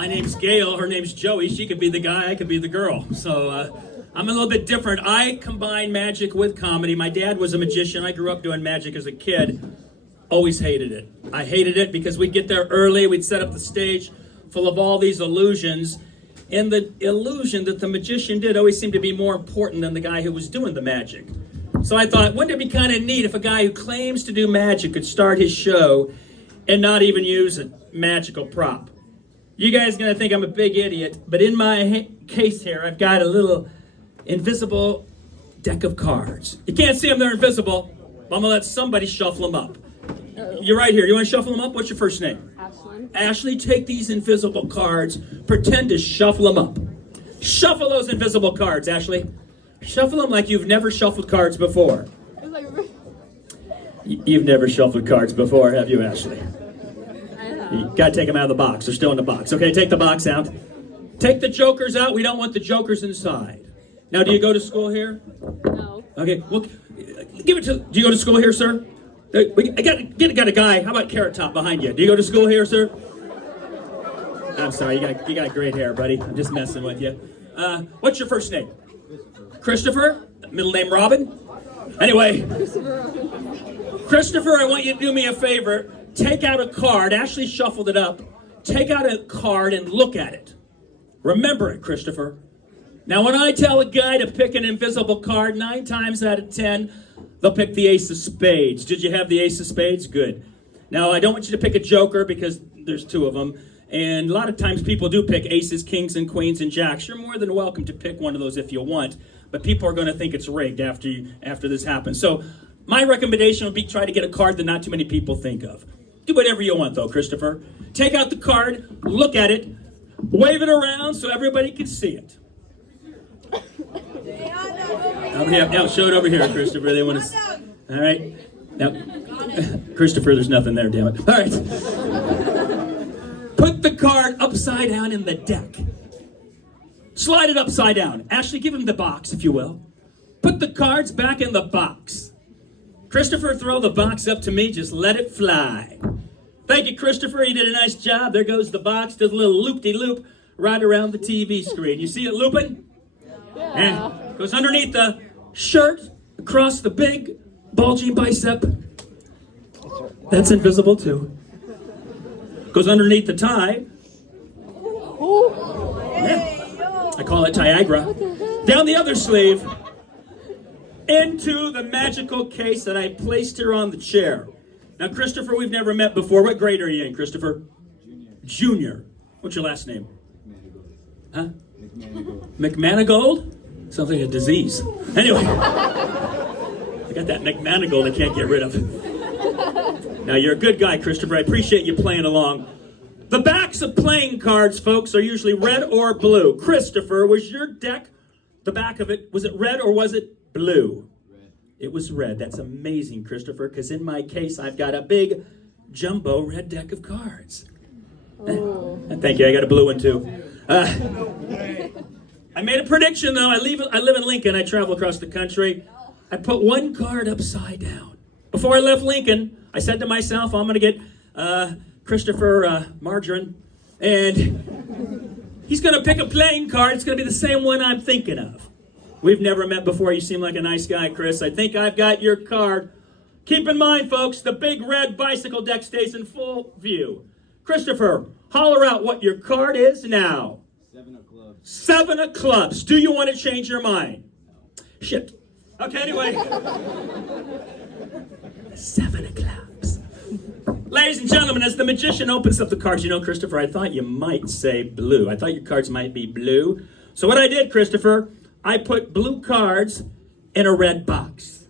My name's Gail, her name's Joey. She could be the guy, I could be the girl. So I'm a little bit different. I combine magic with comedy. My dad was a magician. I grew up doing magic as a kid. Always hated it. I hated it because we'd get there early, we'd set up the stage full of all these illusions, and the illusion that the magician did always seemed to be more important than the guy who was doing the magic. So I thought, wouldn't it be kind of neat if a guy who claims to do magic could start his show and not even use a magical prop? You guys are going to think I'm a big idiot, but in my case here, I've got a little invisible deck of cards. You can't see them, they're invisible, but I'm going to let somebody shuffle them up. You're right here. You want to shuffle them up? What's your first name? Ashley. Ashley, take these invisible cards. Pretend to shuffle them up. Shuffle those invisible cards, Ashley. Shuffle them like you've never shuffled cards before. You've never shuffled cards before, have you, Ashley? You gotta take them out of the box. They're still in the box. Okay, take the box out. Take the jokers out. We don't want the jokers inside. Now, do you go to school here? No. Okay, well, give it to. Do you go to school here, sir? I got a guy. How about Carrot Top behind you? Do you go to school here, sir? I'm sorry, you got great hair, buddy. I'm just messing with you. What's your first name? Christopher. Middle name Robin. Anyway, Christopher, I want you to do me a favor. Take out a card. Ashley shuffled it up. Take out a card and look at it. Remember it, Christopher. Now, when I tell a guy to pick an invisible card, 9 times out of 10, they'll pick the ace of spades. Did you have the ace of spades? Good. Now, I don't want you to pick a joker because there's 2 of them. And a lot of times people do pick aces, kings, and queens, and jacks. You're more than welcome to pick one of those if you want. But people are going to think it's rigged after this happens. So my recommendation would be try to get a card that not too many people think of. Do whatever you want, though, Christopher. Take out the card, look at it, wave it around so everybody can see it. Now show it over here, Christopher. They want to. All right. Now, Christopher, there's nothing there. Damn it. All right. Put the card upside down in the deck. Slide it upside down. Ashley, give him the box, if you will. Put the cards back in the box. Christopher, throw the box up to me. Just let it fly. Thank you, Christopher. You did a nice job. There goes the box. Does a little loop-de-loop right around the TV screen. You see it looping? Yeah. And goes underneath the shirt, across the big, bulging bicep. That's invisible, too. Goes underneath the tie. Yeah. I call it Tiagra. Down the other sleeve. Into the magical case that I placed here on the chair. Now, Christopher, we've never met before. What grade are you in, Christopher? Junior. What's your last name? Huh? McManigold? Sounds like a disease. Anyway. I got that McManigold I can't get rid of. Now, you're a good guy, Christopher. I appreciate you playing along. The backs of playing cards, folks, are usually red or blue. Christopher, was your deck, the back of it, was it red or was it blue? Red. It was red. That's amazing, Christopher, because in my case, I've got a big, jumbo red deck of cards. Oh. Thank you. I got a blue one, too. I made a prediction, though. I live in Lincoln. I travel across the country. I put one card upside down. Before I left Lincoln, I said to myself, I'm going to get Christopher Margarine, and he's going to pick a playing card. It's going to be the same one I'm thinking of. We've never met before. You seem like a nice guy, Chris. I think I've got your card. Keep in mind, folks, the big red bicycle deck stays in full view. Christopher, holler out what your card is now. 7 of clubs. 7 of clubs. Do you want to change your mind? No. Shit. Okay, anyway. 7 of clubs. Ladies and gentlemen, as the magician opens up the cards, you know, Christopher, I thought you might say blue. I thought your cards might be blue. So what I did, Christopher, I put blue cards in a red box.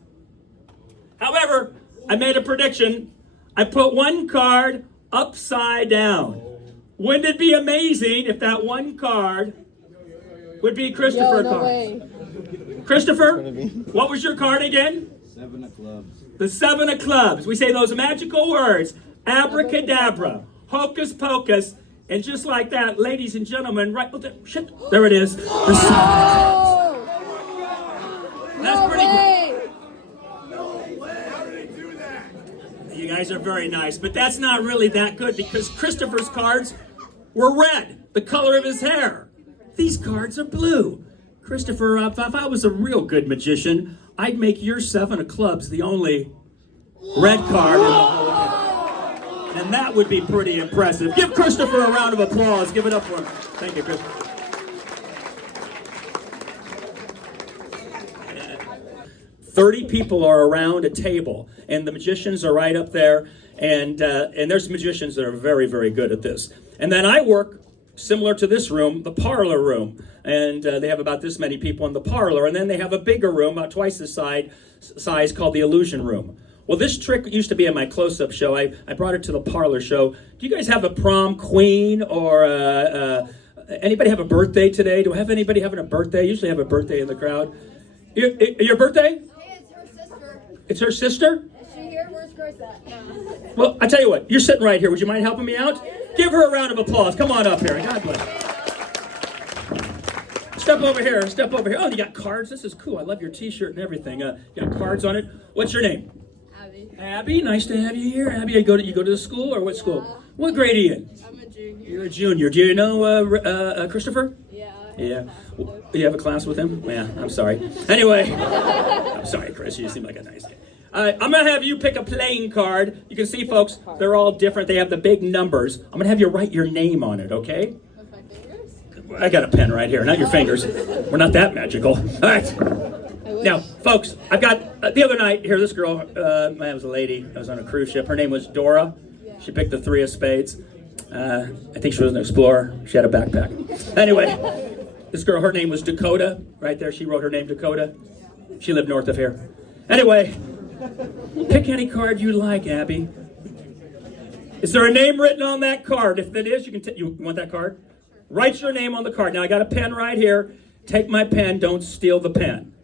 However, I made a prediction. I put one card upside down. Wouldn't it be amazing if that one card would be Christopher no card? Way. Christopher, what was your card again? 7 of clubs. The 7 of clubs. We say those magical words. Abracadabra. Hocus pocus. And just like that, ladies and gentlemen, right, shit, there it is. The 7 of clubs. That's pretty good. No way! How did he do that? You guys are very nice, but that's not really that good because Christopher's cards were red, the color of his hair. These cards are blue. Christopher, if I was a real good magician, I'd make your 7 of clubs the only red card in the whole game. And that would be pretty impressive. Give Christopher a round of applause. Give it up for him. Thank you, Christopher. 30 people are around a table, and the magicians are right up there, and there's magicians that are very, very good at this. And then I work similar to this room, the parlor room, and they have about this many people in the parlor, and then they have a bigger room, about twice the size, called the illusion room. Well, this trick used to be in my close-up show. I brought it to the parlor show. Do you guys have a prom queen, or anybody have a birthday today? Do I have anybody having a birthday? I usually have a birthday in the crowd. Your birthday? It's her sister? Is she here? Where's Grace at? No. Well, I tell you what, you're sitting right here. Would you mind helping me out? Give her a round of applause. Come on up here. God bless you. Step over here. Step over here. Oh, you got cards? This is cool. I love your t-shirt and everything. You got cards on it. What's your name? Abby. Abby, nice to have you here. Abby, you go to the school, or what school? What grade are you in? I'm a junior. You're a junior. Do you know Christopher? Yeah. Yeah. You have a class with him? Yeah, I'm sorry. Anyway, I'm sorry, Chris. You seem like a nice guy. I'm going to have you pick a playing card. You can see, folks, they're all different. They have the big numbers. I'm going to have you write your name on it, okay? With my fingers? I got a pen right here, not your fingers. We're not that magical. All right. Now, folks, I've got, the other night, here, this girl, it was a lady. I was on a cruise ship. Her name was Dora. She picked the 3 of spades. I think she was an explorer. She had a backpack. Anyway, this girl, her name was Dakota. Right there, she wrote her name, Dakota. She lived north of here. Anyway, pick any card you like, Abby. Is there a name written on that card? If it is, you can you want that card? Write your name on the card. Now, I got a pen right here. Take my pen. Don't steal the pen.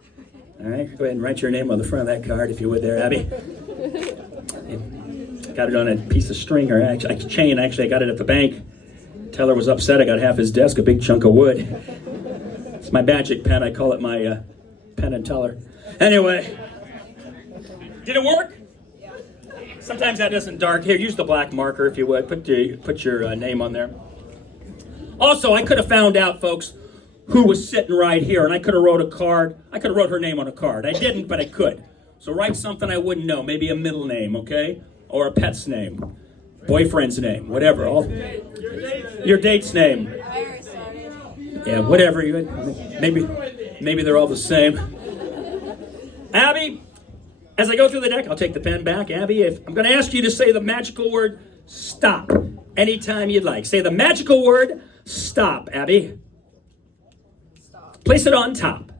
All right, go ahead and write your name on the front of that card, if you would there, Abby. Got it on a piece of string, or chain. Actually, I got it at the bank. Teller was upset. I got half his desk, a big chunk of wood. It's my magic pen. I call it my pen and teller. Anyway, did it work? Yeah. Sometimes that isn't dark. Here, use the black marker, if you would. Put your name on there. Also, I could have found out, folks, who was sitting right here, and I could have wrote a card. I could have wrote her name on a card. I didn't, but I could. So write something I wouldn't know. Maybe a middle name, okay? Or a pet's name, boyfriend's name, whatever. Your date's name. I already started. Yeah, whatever. Maybe they're all the same. Abby, as I go through the deck, I'll take the pen back. Abby, I'm going to ask you to say the magical word stop anytime you'd like. Say the magical word stop, Abby. Stop. Place it on top.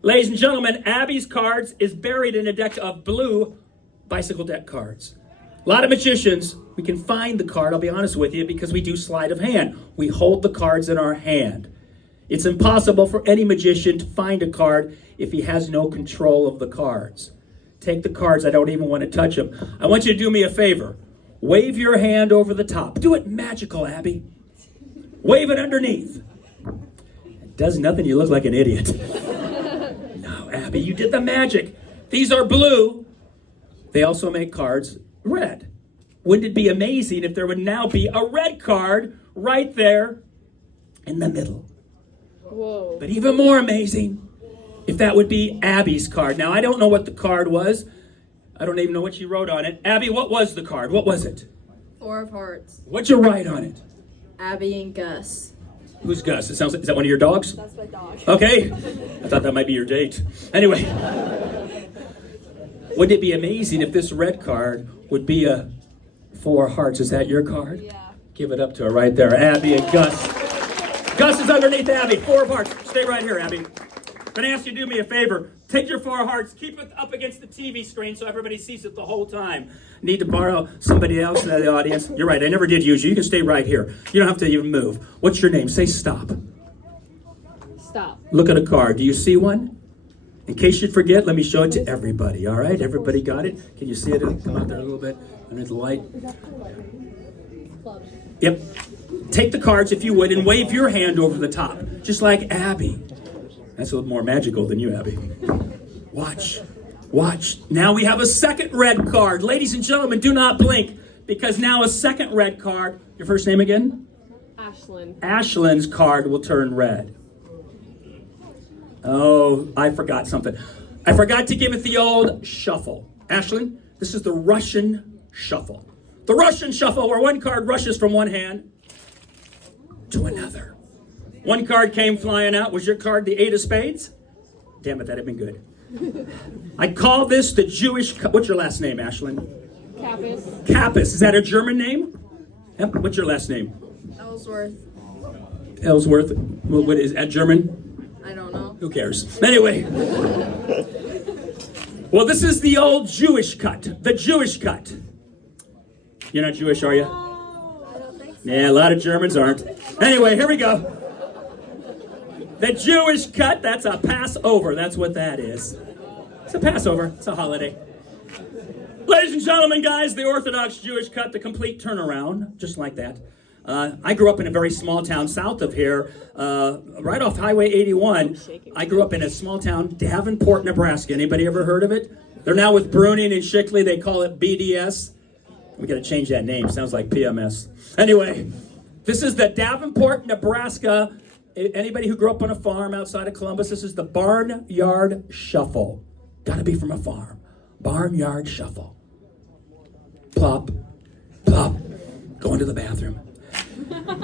Ladies and gentlemen, Abby's cards is buried in a deck of blue bicycle deck cards. A lot of magicians, we can find the card, I'll be honest with you, because we do sleight of hand. We hold the cards in our hand. It's impossible for any magician to find a card if he has no control of the cards. Take the cards, I don't even want to touch them. I want you to do me a favor. Wave your hand over the top. Do it magical, Abby. Wave it underneath. It does nothing, you look like an idiot. No, Abby, you did the magic. These are blue. They also make cards red. Wouldn't it be amazing if there would now be a red card right there in the middle? Whoa. But even more amazing if that would be Abby's card. Now, I don't know what the card was. I don't even know what she wrote on it. Abby, what was the card? What was it? 4 of hearts. What'd you write on it? Abby and Gus. Who's Gus? It sounds like, is that one of your dogs? That's my dog. Okay. I thought that might be your date. Anyway. Wouldn't it be amazing if this red card would be a 4 hearts? Is that your card? Yeah. Give it up to her right there. Abby and Gus. Gus is underneath Abby. 4 of hearts. Stay right here, Abby. I'm going to ask you to do me a favor. Take your 4 hearts. Keep it up against the TV screen so everybody sees it the whole time. Need to borrow somebody else in the audience? You're right. I never did use you. You can stay right here. You don't have to even move. What's your name? Say stop. Stop. Look at a card. Do you see one? In case you forget, let me show it to everybody. All right? Everybody got it? Can you see it? Come out there a little bit underneath the light. Yep. Take the cards, if you would, and wave your hand over the top, just like Abby. That's a little more magical than you, Abby. Watch. Watch. Now we have a second red card. Ladies and gentlemen, do not blink, because now a second red card. Your first name again? Ashley. Ashlyn. Ashlyn's card will turn red. Oh, I forgot something. I forgot to give it the old shuffle. Ashlyn, this is the Russian shuffle. The Russian shuffle, where one card rushes from one hand to another. One card came flying out. Was your card the 8 of spades? Damn it, that'd have been good. I call this the Jewish... What's your last name, Ashlyn? Kappas. Kappas. Is that a German name? Yep. What's your last name? Ellsworth. Ellsworth. What is that, German? I don't know. Who cares? Anyway. Well, this is the old Jewish cut. The Jewish cut. You're not Jewish, are you? I don't think so. Yeah, a lot of Germans aren't. Anyway, here we go. The Jewish cut, that's a Passover. That's what that is. It's a Passover. It's a holiday. Ladies and gentlemen, guys, the Orthodox Jewish cut, the complete turnaround, just like that. I grew up in a very small town south of here, right off Highway 81. I grew up in a small town, Davenport, Nebraska. Anybody ever heard of it? They're now with Bruning and Shickley. They call it BDS. We got to change that name. Sounds like PMS. Anyway, this is the Davenport, Nebraska. Anybody who grew up on a farm outside of Columbus, this is the Barnyard Shuffle. Got to be from a farm. Barnyard Shuffle. Plop, plop, going to the bathroom.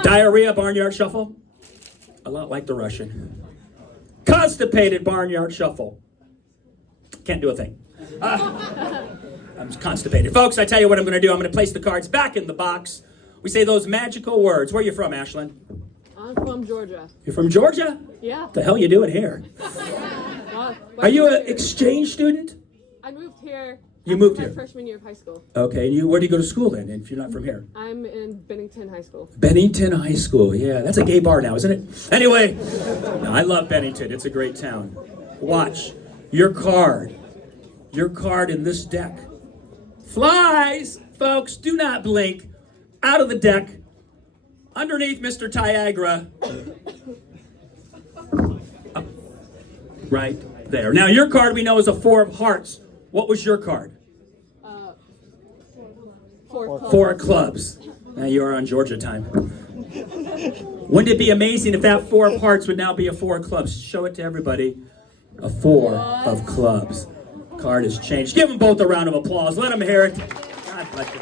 Diarrhea, Barnyard Shuffle. A lot like the Russian. Constipated, Barnyard Shuffle. Can't do a thing. I'm constipated. Folks, I tell you what I'm going to do. I'm going to place the cards back in the box. We say those magical words. Where are you from, Ashlyn? I'm from Georgia. You're from Georgia? Yeah. What the hell are you doing here? Are you an exchange student? I moved here. You moved my here? Freshman year of high school. Okay, and where do you go to school then, if you're not from here? I'm in Bennington High School. Bennington High School, yeah. That's a gay bar now, isn't it? Anyway, no, I love Bennington. It's a great town. Watch. Your card in this deck flies, folks. Do not blink. Out of the deck. Underneath Mr. Tiagra. Right there. Now, your card we know is a 4 of hearts. What was your card? 4 clubs. 4 of clubs. Now you are on Georgia time. Wouldn't it be amazing if that 4 of hearts would now be a 4 of clubs? Show it to everybody. A 4 of clubs. Card has changed. Give them both a round of applause. Let them hear it. God bless you.